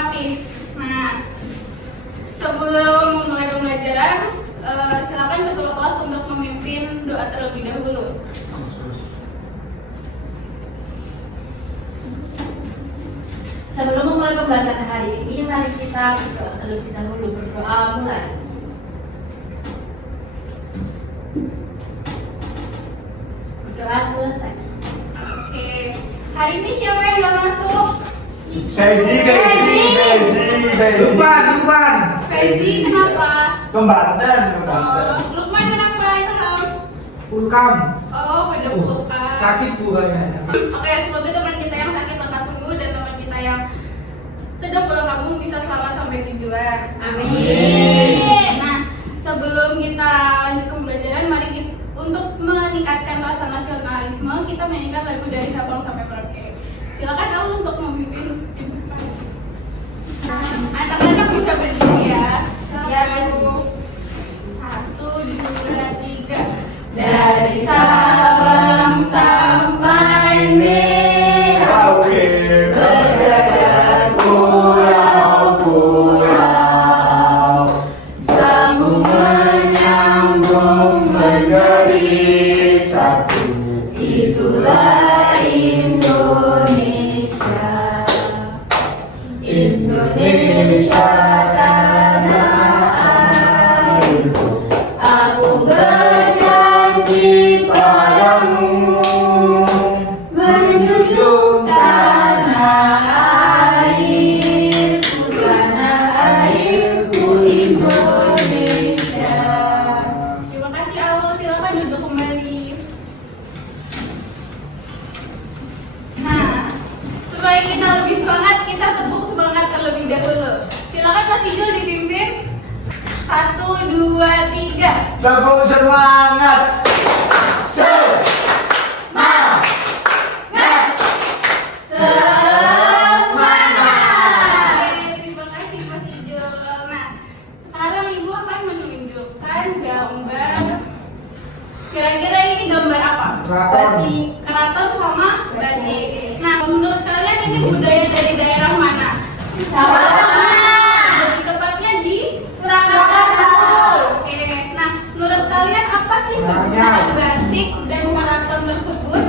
aktif. Nah, sebelum memulai pembelajaran, silakan ketua kelas untuk memimpin doa terlebih dahulu. Sebelum memulai pembelajaran hari ini, mari kita berdoa terlebih dahulu. Berdoa mulai. Berdoa selesai. Oke, hari ini siapa yang gak masuk? Fezi. Lukman. Fezi, kenapa? Kembanten. Lukman kenapa? Ilham? Ulkam. Oh, pada bukan. Sakit bu kayaknya. Oke, semoga teman kita yang sakit lekas sembuh dan teman kita yang sedang pulang kampung bisa selamat sampai tujuan. Amin. Nah, sebelum kita lanjut ke pembelajaran, mari kita, untuk meningkatkan rasa nasionalisme, kita menyanyikan lagu dari Sabang sampai Merauke. Silakan Aul untuk memimpin. Anak-anak bisa berdiri ya. Satu, dua, tiga. Dari Sabang sampai Merauke, berjajar pulau-pulau, sambung menyambung menjadi satu. Itulah Indonesia, Indonesia tanah airku. Aku berjanji padamu menjunjung tanah airku Indonesia. Terima kasih Aul, silakan duduk kembali. Nah, supaya kita lebih semangat, kita tepuk semangat terlebih dahulu. Silakan Mas Ijul dipimpin. 1, 2, 3. Tepuk semangat. Semangat. Terima kasih Mas Ijul. Nah, sekarang Ibu akan menunjukkan gambar. Kira-kira ini gambar apa? Keraton. Batik. Keraton sama batik. Nah, menurut kalian ini budaya dari daerah mana? Lebih tepatnya di Surakarta. Oke. Nah, menurut kalian apa sih kegunaan batik dan keraton tersebut?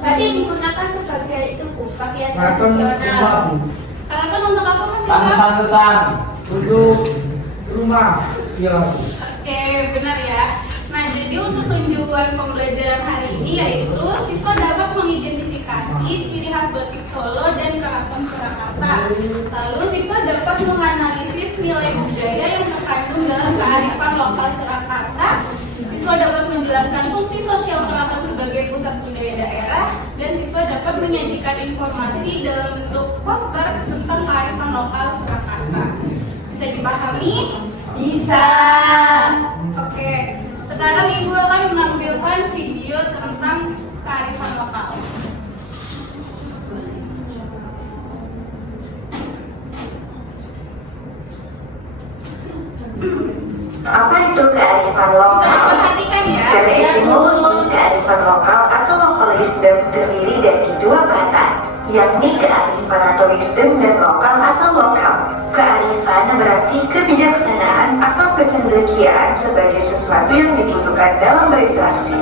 Tadi digunakan sebagai itu pakaian Keraton tradisional. bu. Keraton untuk apa Mas Ilham? Pantesan untuk rumah. Iya bu. Oke, benar ya. Nah, jadi untuk tujuan pembelajaran hari ini yaitu siswa dapat mengidentifikasi ciri khas batik Solo dan keraton Surakarta. Lalu siswa dapat menganalisis nilai budaya yang terkandung dalam kearifan lokal Surakarta. Siswa dapat menjelaskan fungsi sosial keraton sebagai pusat budaya daerah, dan siswa dapat menyajikan informasi dalam bentuk poster tentang kearifan lokal Surakarta. Bisa dipahami? Bisa. Oke, sekarang Ibu akan menampilkan video tentang kearifan lokal. Apa itu kearifan lokal? Bisa diperhatikan ya. Secara etimologi, kearifan lokal atau local wisdom terdiri dari dua kata, yakni kearifan atau wisdom dan lokal atau lokal. Kearifan berarti kebijaksanaan atau kecendekiaan sebagai sesuatu yang dibutuhkan dalam berinteraksi.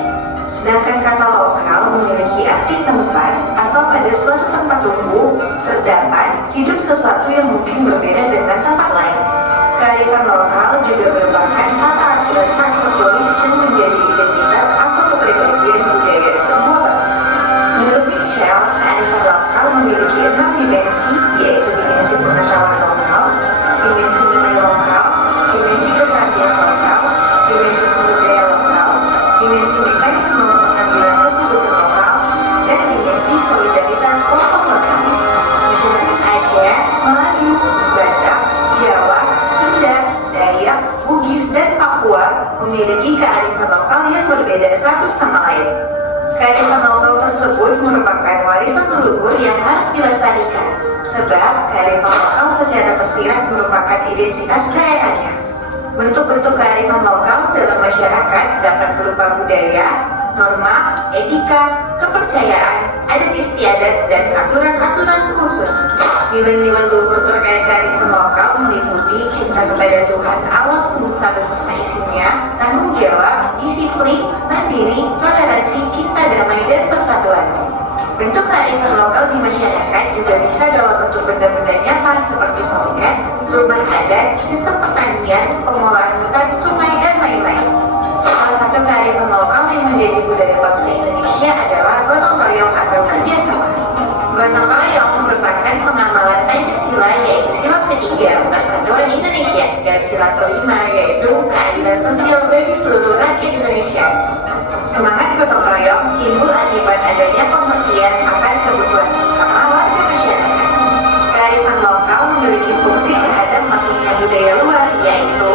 Sedangkan kata lokal memiliki arti tempat atau pada suatu tempat tumbuh, terdapat, hidup sesuatu yang mungkin berbeda dengan tempat lain. Kearifan lokal juga merupakan tata aturan tak tertulis yang menjadi identitas atau kepribadian budaya sebuah bangsa. Menurut Mitchell, kearifan lokal memiliki 6 dimensi, yaitu dimensi pengetahuan lokal, dimensi nilai lokal, dimensi keterampilan lokal, dimensi sumber daya lokal, dimensi mekanisme pengambilan keputusan lokal, dan dimensi solidaritas kelompok lokal. Masyarakat Aceh, Melayu, Batak, Jawa, Sunda, Dayak, Bugis, dan Papua memiliki kearifan lokal yang berbeda satu sama lain. Kearifan lokal tersebut merupakan warisan leluhur yang harus dilestarikan, sebab kearifan lokal secara tersirat merupakan identitas daerahnya. Bentuk-bentuk kearifan lokal dalam masyarakat dapat berupa budaya, norma, etika, kepercayaan, adat istiadat, dan aturan-aturan khusus. Nilai-nilai luhur terkait kearifan lokal meliputi cinta kepada Tuhan, alam semesta beserta isinya, tanggung jawab, disiplin, mandiri, toleransi, cinta damai, dan persatuan. Bentuk kearifan lokal di masyarakat juga bisa dalam bentuk benda-benda nyata seperti soket, rumah adat, sistem pertanian, pengolahan hutan, sungai, dan lain-lain. Salah satu kearifan lokal yang menjadi budaya bangsa Indonesia adalah gotong royong atau kerjasama. Gotong royong merupakan pengamalan Pancasila, yaitu sila ketiga Persatuan Indonesia, dan sila kelima yaitu keadilan sosial bagi seluruh rakyat Indonesia. Semangat gotong royong timbul akibat adanya pengertian akan kebutuhan sesama warga masyarakat. Kearifan lokal memiliki fungsi terhadap masuknya budaya luar, yaitu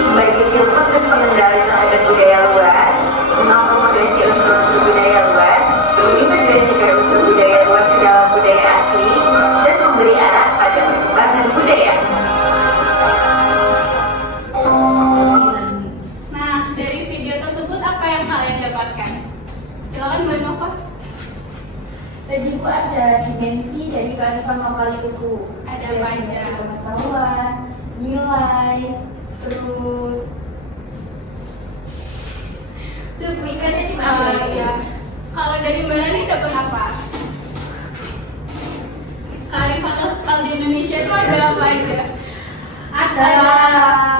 sebagai filter dan pengendali terhadap budaya luar, mengakomodasi unsur-unsur budaya luar, mengintegrasikan unsur budaya luar ke dalam budaya asli, dan memberi arah pada perkembangan budaya. Nah, dari video tersebut apa yang kalian dapatkan? Silakan Mbak Nova. Tadi Bu ada dimensi dari kearifan lokal itu Bu. Ada apa aja? Pengetahuan, nilai, terus duplikannya di mana? Ya. Kalau dari Mbak Rani dapat apa? Kearifan lokal di Indonesia itu ada apa aja? Ada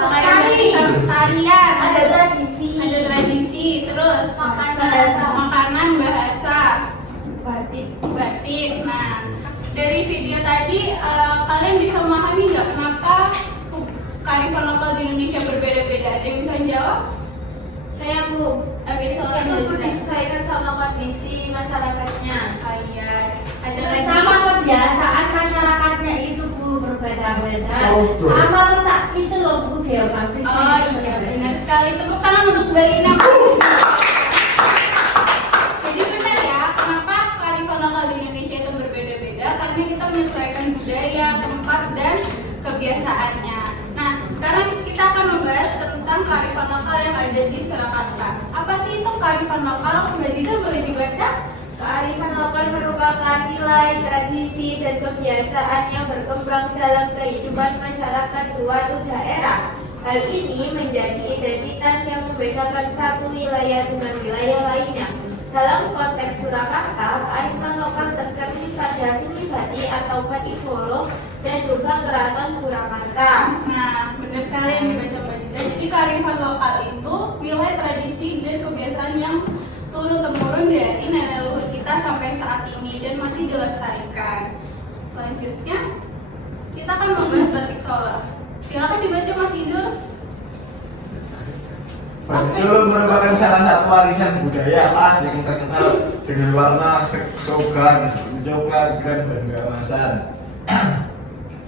Selain tari, dari tarian, ada tradisi, terus makanan, bahasa, batik. Nah, dari video tadi kalian bisa memahami nggak kenapa kearifan lokal di Indonesia berbeda-beda? Ada yang bisa jawab? Saya Bu. Oke, soalnya itu disesuaikan sama kondisi masyarakatnya. Kayak ada lagi sama kebiasaan masyarakatnya itu Bu berbeda-beda. Betul. Sama letak itu loh Bu geografis. Oh iya, benar sekali. Tepuk tangan untuk Mbak Lina. Jadi benar ya, kenapa kearifan lokal di Indonesia itu berbeda-beda? Karena kita menyesuaikan budaya, tempat, dan kebiasaannya. Nah, sekarang kita akan membahas tentang kearifan lokal yang ada di Surakarta. Apa sih itu kearifan lokal? Mbak Ziza boleh dibaca? Kearifan lokal merupakan nilai, tradisi, dan kebiasaan yang berkembang dalam kehidupan masyarakat suatu daerah. Hal ini menjadi identitas yang membedakan satu wilayah dengan wilayah lainnya. Dalam konteks Surakarta, kearifan lokal tercermin pada seni batik atau batik Solo dan juga keraton Surakarta. Nah, benar sekali yang dibaca Mbak Ziza. Jadi kearifan lokal itu nilai, tradisi, dan kebiasaan yang turun-temurun dari nenek leluhur kita sampai saat ini dan masih dilestarikan. Selanjutnya, kita akan membahas batik Solo. Silakan dibaca Mas Izul. Batik Solo merupakan salah satu warisan budaya khas yang terkenal dengan warna sogan, coklat, dan keemasan.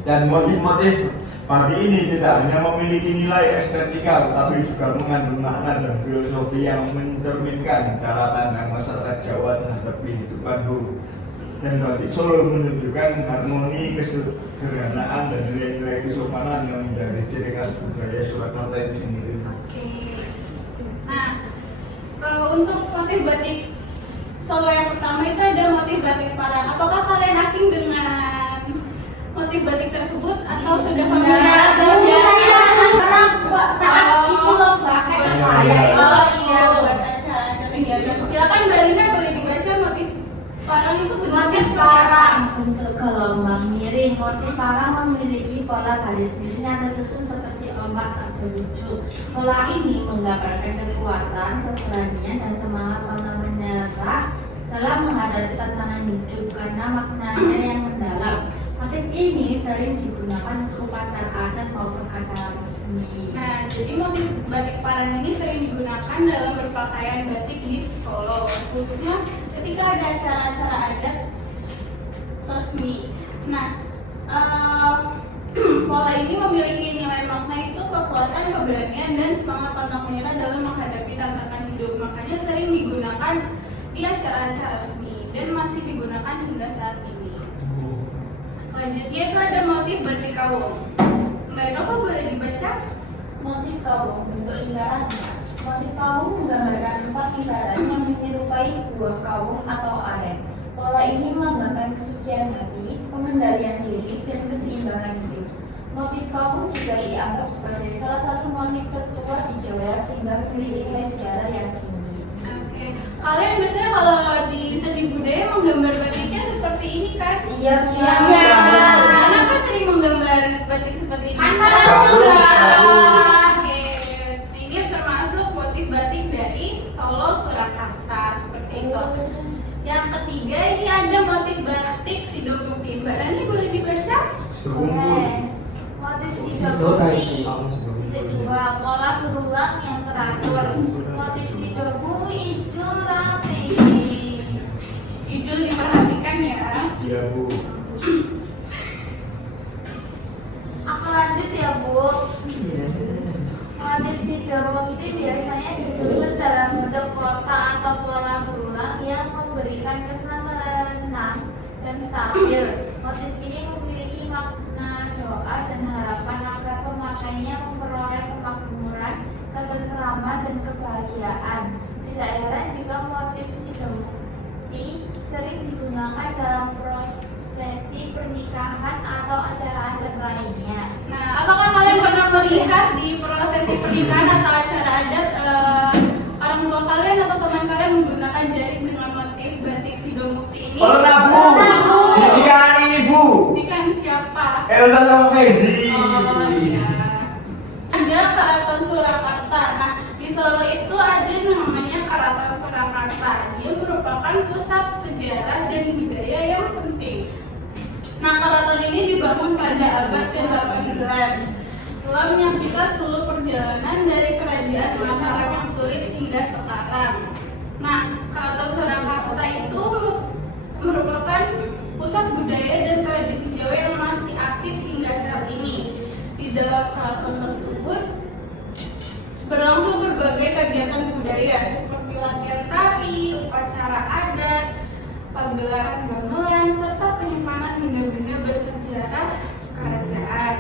Dan motif-motif batik ini tidak hanya memiliki nilai estetika, tetapi juga mengandung makna dan filosofi yang mencerminkan cara pandang masyarakat Jawa terhadap kehidupan hidup. Dan batik Solo menunjukkan harmoni, kesederhanaan, dan nilai-nilai kesopanan yang menjadi ciri khas budaya Surakarta itu sendiri. Oke. Nah, untuk motif batik Solo yang pertama itu ada motif batik Parang. Apakah kalian asing dengan motif batik tersebut atau sudah familiar? Saat itu loh pakai Oh iya, buat acara kegiatan. Silakan Mbak Lina boleh dibaca motif Parang itu bentuknya motif seperti apa? parang bentuk gelombang miring. Motif parang memiliki pola garis miring yang tersusun seperti ombak atau lucu. Pola ini menggambarkan kekuatan, keberanian, dan semangat warna menyerah dalam menghadapi tantangan hidup karena maknanya yang mendalam. Motif ini sering digunakan untuk upacara adat maupun acara resmi. Nah, jadi motif batik Parang ini sering digunakan dalam berpakaian batik di Solo, khususnya ketika ada acara-acara adat resmi. Nah, pola ini memiliki nilai makna itu kekuatan, keberanian, dan semangat pantang menyerah dalam menghadapi tantangan hidup. Makanya sering digunakan di acara-acara resmi dan masih digunakan hingga saat ini. Selanjutnya itu ada motif batik Kawung. Mbak Nova boleh dibaca? Motif kawung bentuk lingkaran. Motif kawung menggambarkan empat lingkaran yang menyerupai buah kawung atau aren. Pola ini melambangkan kesucian hati, pengendalian diri, dan keseimbangan hidup. Motif kaum juga dianggap sebagai salah satu motif tertua di Jawa sehingga memiliki nilai sejarah yang tinggi. Oke. Kalian biasanya kalau di seni budaya menggambar batiknya seperti ini kan? Iya, Iya. Kenapa sering menggambar batik seperti ini? Bagus. Oke. Ini termasuk motif batik dari Solo Surakarta seperti itu. Yang ketiga ini ada motif batik Sidomukti. Mbak Rani boleh dibaca? Boleh. Motif Sidomukti. Kedua, pola berulang yang teratur. Motif Sidomu Isul Rapi. Ijul diperhatikan ya. Iya Bu. Aku lanjut ya, Bu. Motif Sidomukti biasanya disusun dalam bentuk kotak atau pola berulang yang memberikan kesan tenang dan stabil. Motif ini memiliki makna doa dan harapan agar pemakainya memperoleh kemakmuran, ketentraman, dan kebahagiaan. Tidak heran jika motif Sidomukti sering digunakan dalam prosesi pernikahan atau acara adat lainnya. Nah, apakah kalian pernah melihat di prosesi pernikahan atau acara adat orang tua kalian atau teman kalian menggunakan jarik dengan motif batik Sidomukti ini? Pernah Bu. Nikahan ini Bu. Nikahan siapa? Elsa sama Fezi. Oh, iya. Ada Keraton Surakarta. Nah, di Solo itu ada namanya Keraton Surakarta. Dia merupakan pusat sejarah dan budaya yang penting. Nah, keraton ini dibangun pada abad ke-18. Telah menyaksikan seluruh perjalanan dari kerajaan Mataram yang sulit hingga sekarang. Nah, Keraton Surakarta itu merupakan pusat budaya dan tradisi Jawa yang masih aktif hingga saat ini. Di dalam keraton tersebut berlangsung berbagai kegiatan budaya seperti latihan tari, upacara adat, pagelaran gamelan, serta penyimpanan benda-benda bersejarah kerajaan.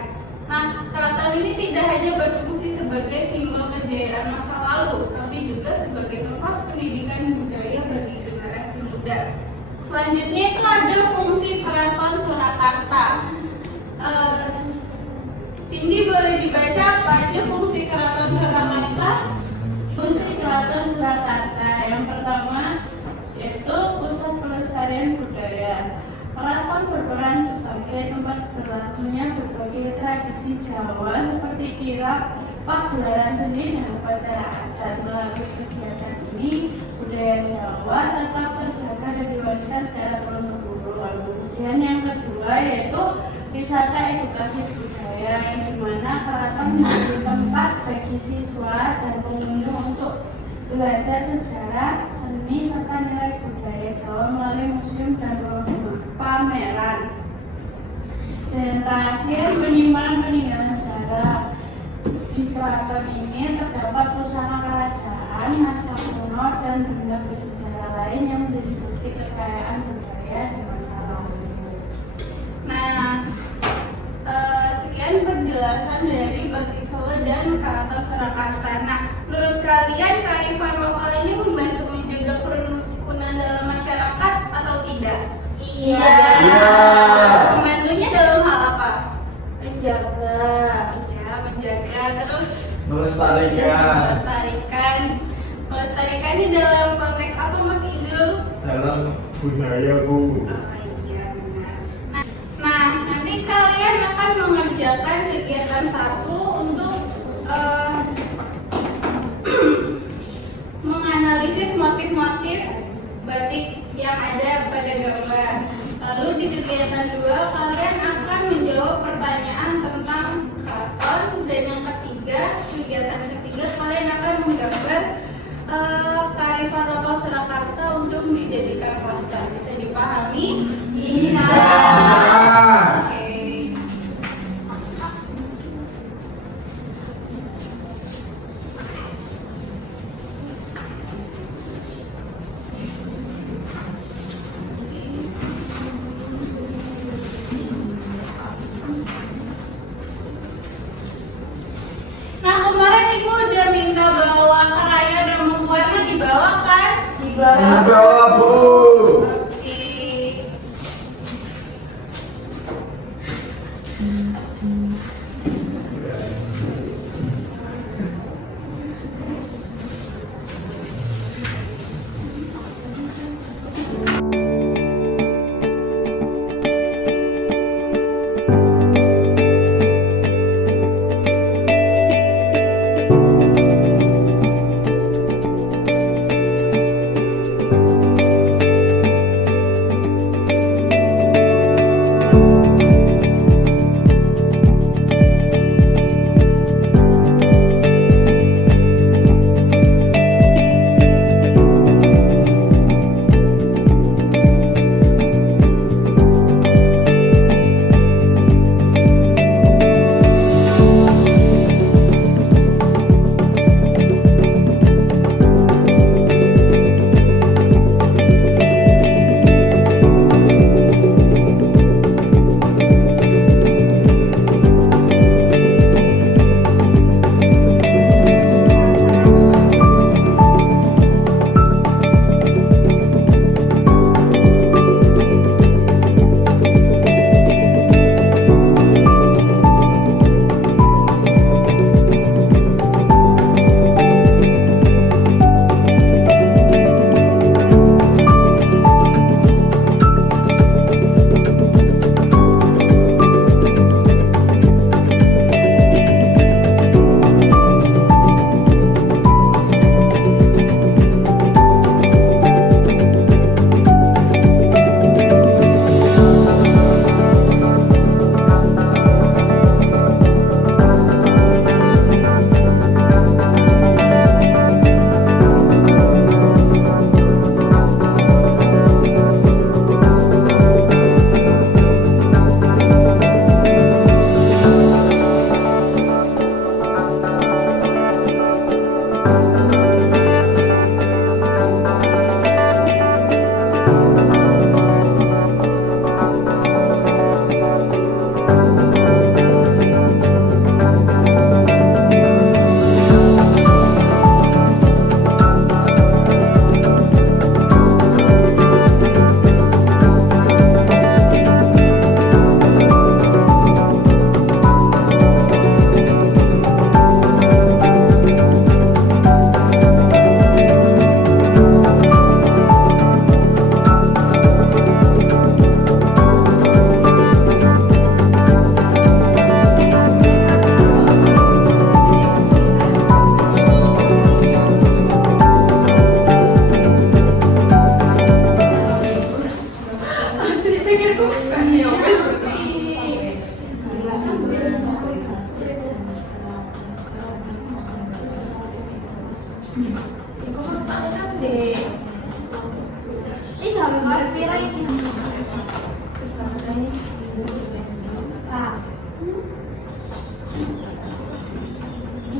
Nah, keraton ini tidak hanya berfungsi sebagai simbol kejayaan masa lalu, tapi juga sebagai tempat pendidikan budaya bagi generasi muda. Selanjutnya itu ada fungsi Keraton Surakarta. Cindy boleh dibaca apa aja fungsi Keraton Surakarta? Fungsi Keraton Surakarta yang pertama yaitu pusat pelestarian budaya. Keraton berperan sebagai tempat berlangsungnya berbagai tradisi Jawa seperti kirap, pagelaran seni dan upacara adat. Melalui kegiatan ini, budaya Jawa tetap terjaga dan diwariskan secara turun-temurun. Kemudian yang kedua yaitu wisata edukasi budaya, yang dimana keraton menjadi tempat bagi siswa dan pengunjung untuk belajar sejarah, seni, serta nilai budaya Jawa melalui museum dan pameran. Dan terakhir, penyimpanan peninggalan sejarah. Di keraton ini terdapat pusaka kerajaan, naskah kuno, dan benda bersejarah lain yang menjadi bukti kekayaan budaya di masa lalu. Nah, sekian penjelasan dari Batik Solo dan Keraton Surakarta. Nah, menurut kalian kearifan lokal ini membantu menjaga kerukunan dalam masyarakat atau tidak? Iya. Membantunya dalam hal apa? Menjaga. Iya, menjaga, terus melestarikan ini dalam konteks apa Mas Izul? Dalam budaya Bu. Oh iya benar. Nah, nanti kalian akan mengerjakan kegiatan satu untuk menganalisis motif-motif batik yang ada pada gambar. Lalu di kegiatan 2 kalian akan menjawab pertanyaan tentang keraton, dan yang ketiga, kegiatan ketiga kalian akan menggambar kearifan lokal Surakarta untuk dijadikan poster. Bisa dipahami? Bisa. Oke. Nah, kemarin Ibu udah minta bawa keraya dan membuatnya dibawa kan? Dibawa Bu. Oke.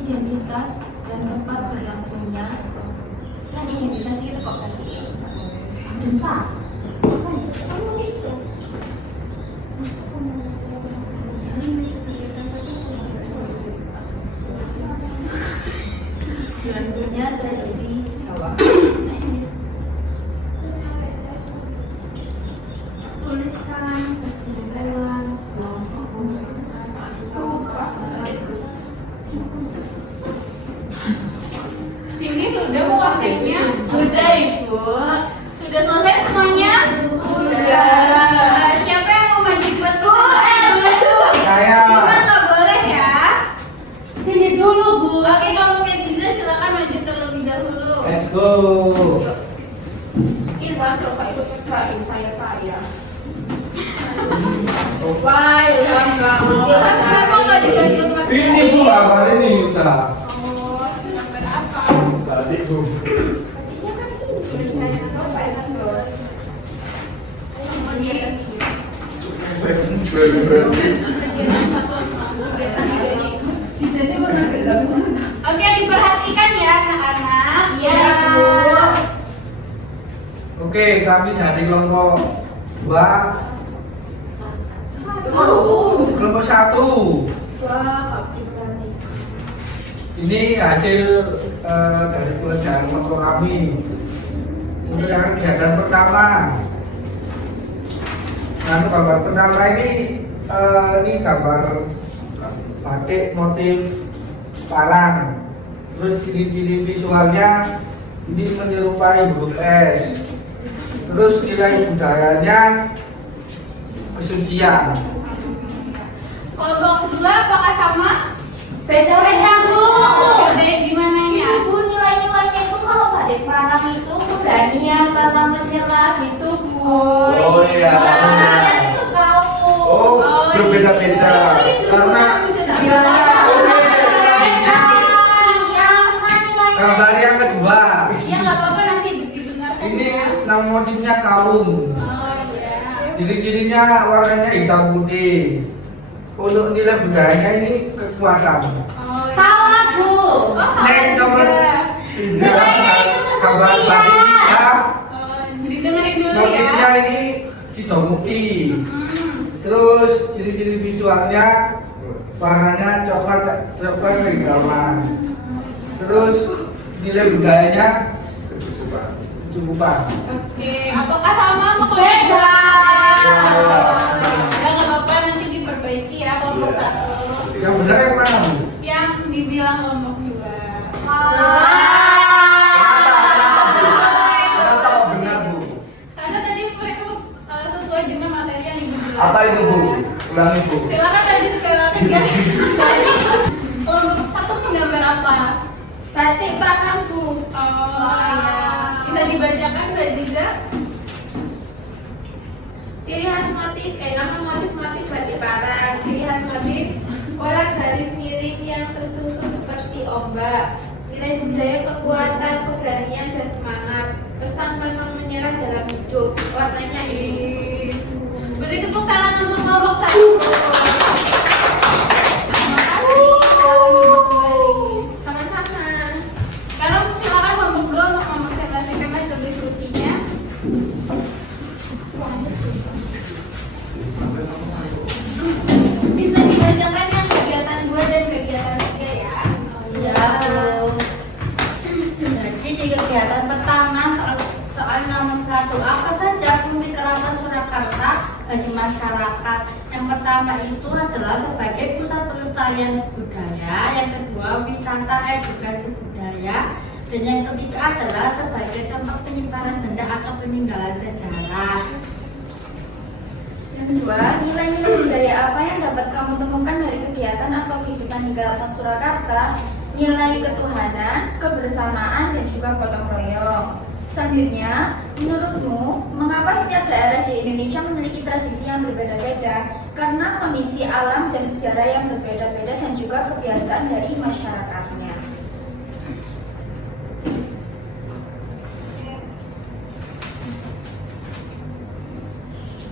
Identitas dan tempat berlangsungnya. Kan identitas itu kok berarti dosa. Berlangsungnya tradisi Jawa. Tuliskan kesimpulan Sini sudah mewarnainya? Sudah Ibu. Sudah selesai semuanya? Sudah. Siapa yang mau maju buat Saya. Kita nggak boleh ya. sini dulu Bu. Oke, kalau Kak Ziza silakan maju terlebih dahulu. Let's go. Ilham coba ikut percaya saya. Wah, Ilham nggak mau. Ilham kenapa nggak dibantu? Ini Bu, apa ini Yusa? Oh, sampai apa? Tadi Bu. Oke, diperhatikan ya anak-anak. Iya, Bu. Oke, kami dari kelompok 2, kelompok 1. Ini hasil dari pelajaran kelompok kami. Untuk yang kegiatan pertama. Nah, gambar pertama ini Ini gambar batik motif parang. Terus ciri-ciri visualnya ini menyerupai huruf S. Terus nilai budayanya kesucian. Kelompok 2 apakah sama? Beda Bu. Beda gimana ya? Itu Bu, nilai-nilainya itu kalau batik parang itu keberanian karena menyerah gitu Bu. Oh, iya. Nah, itu kamu. Oh, berbeda-beda. Karena Gambar yang kedua. Iya nggak apa-apa nanti didengarkan. Ini Ya. nama motifnya kalung. Oh iya. Ciri-cirinya warnanya hitam putih. Untuk nilai budayanya ini kekuatan. Oh, iya. Salah Bu. Oh, salah Next nomor juga. 3 gambar batik hitam. Oh, didengerin dulu Motifnya ya. ini sidomukti. Hmm. Terus ciri-ciri visualnya warnanya coklat kehitaman. Terus nilai budayanya kecukupan. Oke, apakah sama sama kelompok? Beda. Ya nggak apa-apa nanti diperbaiki ya kelompok Iya. 1. Yang benar yang mana Bu? Yang dibilang kelompok 2. kenapa kok benar Bu? Karena tadi mereka sesuai dengan materi yang ibu jelaskan. Apa itu Bu? Ulangi Bu. Silakan lanjut silakan ya. Jadi kelompok 1 menggambar apa? Batik parang Bu. Oh iya. Bisa dibacakan Mbak Ziza? Ciri khas motif, nama motif batik parang. Ciri khas motif, pola garis miring yang tersusun seperti ombak. Nilai budaya kekuatan, keberanian dan semangat. Pesan pantang menyerah dalam hidup. Warnanya ini. Beri tepuk tangan untuk kelompok 1. Terima kasih. Silakan ibu kembali. Sama-sama. Sekarang silakan kelompok 2 untuk mempresentasikan hasil diskusinya. Bisa dibacakan yang kegiatan 2 dan kegiatan 3 ya. Ya, Bu. Jadi di kegiatan pertama soal nomor 1, apa saja fungsi Keraton Surakarta bagi masyarakat? Yang pertama itu adalah sebagai pusat pelestarian budaya, yang kedua wisata edukasi budaya, dan yang ketiga adalah sebagai tempat penyimpanan benda atau peninggalan sejarah. Yang kedua, nilai-nilai budaya apa yang dapat kamu temukan dari kegiatan atau kehidupan di Keraton Surakarta? Nilai ketuhanan, kebersamaan, dan juga gotong royong. Selanjutnya, menurutmu, mengapa setiap daerah di Indonesia memiliki tradisi yang berbeda-beda? Karena kondisi alam dan sejarah yang berbeda-beda dan juga kebiasaan dari masyarakatnya.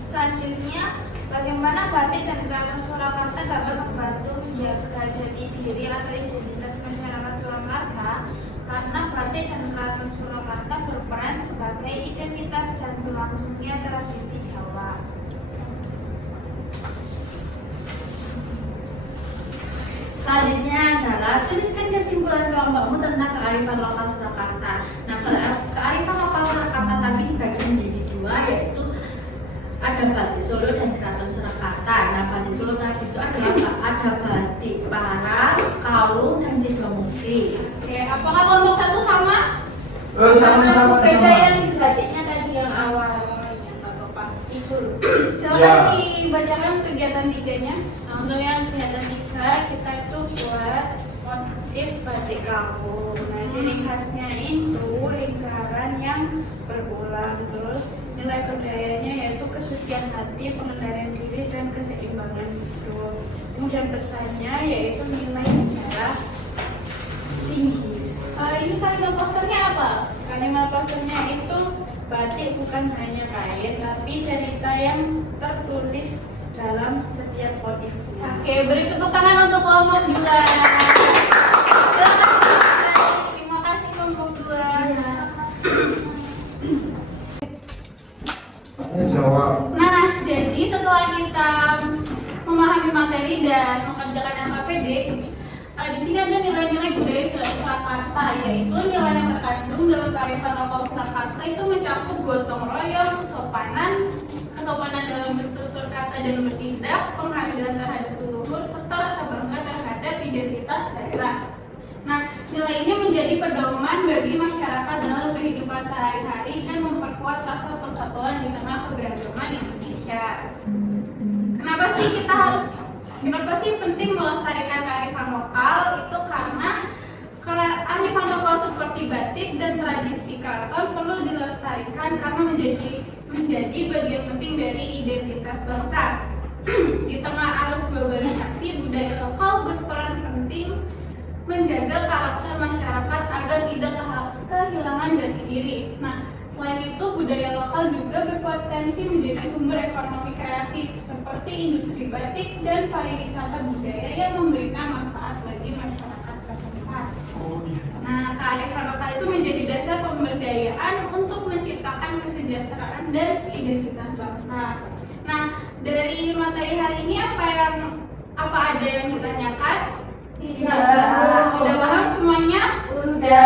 Selanjutnya, bagaimana batik dan Keraton Surakarta dapat membantu menjaga jati diri atau identitas masyarakat Surakarta? Karena batik dan Keraton Surakarta berperan sebagai identitas dan berlangsungnya tradisi Jawa. Selanjutnya adalah tuliskan kesimpulan kelompokmu tentang kearifan lokal Surakarta. Nah, kearifan lokal Surakarta tadi dibagi menjadi dua, yaitu ada batik Solo dan Keraton Surakarta. Nah, batik Solo tadi itu adalah ada batik parang, kalung, dan sidomukti. Oke, apakah kelompok 1 sama? Sama-sama. Beda yang di batiknya tadi yang awal. Oh iya, nggak apa-apa. Itu. Silakan dibacakan kegiatan 3-nya. Untuk yang kegiatan 3, kita itu buat motif batik kalung. Nah, ciri khasnya itu lingkaran yang berulang. Terus nilai budayanya yaitu kesucian hati, pengendalian diri, dan keseimbangan hidup. Kemudian pesannya yaitu nilai sejarah tinggi. Ini kalimat posternya apa? Kalimat posternya itu batik bukan hanya kain, tapi cerita yang tertulis dalam setiap motifnya. Oke, beri tepuk tangan untuk kelompok 2. Silakan. Terima kasih kelompok 2. Jawab. Nah, jadi setelah kita memahami materi dan mengerjakan LKPD, di sini ada nilai-nilai budaya Surakarta, yaitu nilai yang terkandung dalam kearifan lokal Surakarta itu mencakup gotong royong, kesopanan, kesopanan dalam bertutur kata dan bertindak, penghargaan terhadap leluhur, serta rasa bangga terhadap identitas daerah. Nah, nilai ini menjadi pedoman bagi masyarakat dalam kehidupan sehari-hari dan memperkuat rasa persatuan di tengah keberagaman Indonesia. Kenapa sih penting melestarikan kearifan lokal? Itu karena kearifan lokal seperti batik dan tradisi keraton perlu dilestarikan karena menjadi bagian penting dari identitas bangsa. Di tengah arus globalisasi, budaya lokal berperan penting menjaga karakter masyarakat agar tidak kehilangan jati diri. Nah, selain itu budaya lokal juga berpotensi menjadi sumber ekonomi kreatif seperti industri batik dan pariwisata budaya yang memberikan manfaat bagi masyarakat setempat. Nah, kearifan lokal itu menjadi dasar pemberdayaan untuk menciptakan kesejahteraan dan identitas bangsa. Nah, dari materi hari ini apa ada yang ditanyakan? Sudah paham semuanya? Sudah.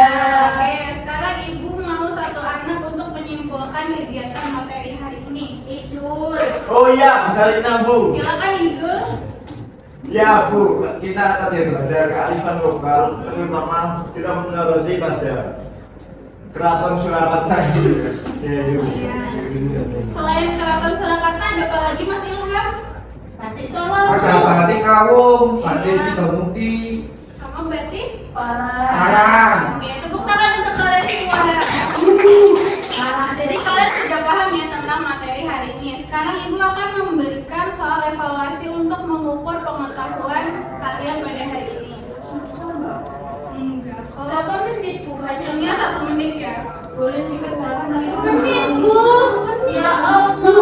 Oke, sekarang Ibu mau satu anak untuk menyimpulkan kegiatan materi hari ini. Ijul. Oh iya, Salina Bu. Silakan Izul. Ya Bu, kita tadi belajar kearifan lokal, terutama kita menyoroti pada Keraton Surakarta. Ya, Iya. Selain Keraton Surakarta ada apa lagi Mas Ilham? Batik Solo. Ada batik kawung, batik Sidomukti, Kamu batik? Parang. Oke, tepuk tangan untuk kalian semua. Jadi kalian sudah paham ya tentang materi hari ini. Sekarang Ibu akan memberikan soal evaluasi untuk mengukur pengetahuan kalian pada hari ini. Enggak, kalau Berapa menit Bu? panjangnya 1 menit ya. Boleh juga salah 1 Menit Bu. Ya Allah.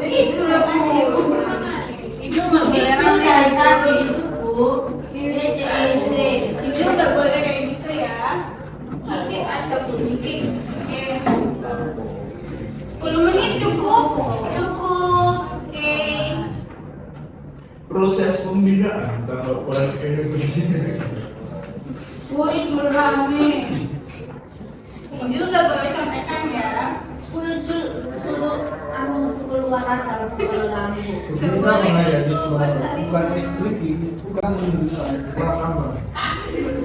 Ini sudah Bu. Ibu nggak boleh rame. Bu. Ini CED. Ibu nggak boleh kayak gitu ya. Nanti ada sedikit. Oke. 10 menit cukup? Cukup. Oke. proses pembinaan kalau orang ini begini. Bu Ijul rame. Ibu nggak boleh contekan ya. Bu Ijul suruh keluar acara sekolah rame. Kita mengajar siswa, bukan istri, bukan menunjukkan pengalaman.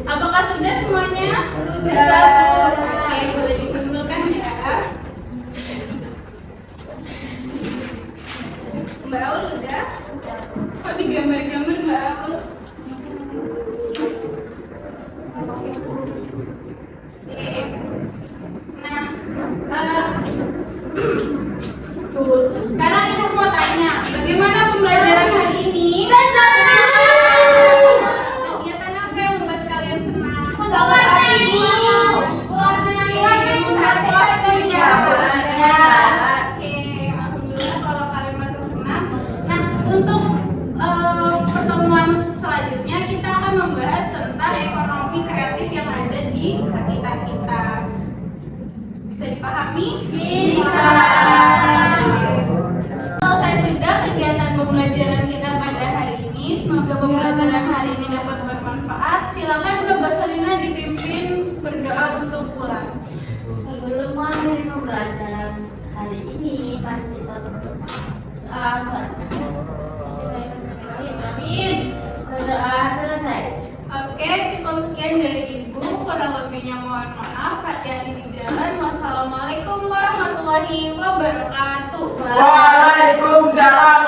Apakah sudah semuanya? Sudah. Oke, boleh dikumpulkan ya. Mbak Aul udah? Kok digambar-gambar Mbak Aul? Oke. Nah, sekarang Ibu mau tanya, bagaimana pembelajaran hari ini? Kegiatan apa yang membuat kalian senang? Oke, alhamdulillah kalau kalian masih senang. Nah, untuk pertemuan selanjutnya kita akan membahas tentang ekonomi kreatif yang ada di sekitar kita. Bisa dipahami? Bisa. Selesai sudah kegiatan pembelajaran kita pada hari ini. Semoga pembelajaran hari ini dapat bermanfaat. Silakan Bu Gosalina dipimpin berdoa untuk pulang. Sebelum mengakhiri pembelajaran hari ini, mari kita berdoa. Amin. Berdoa selesai. Oke, cukup sekian dari Ibu. Kurang lebihnya mohon maaf. Hati-hati di jalan. Wassalamualaikum warahmatullahi wabarakatuh. Waalaikumsalam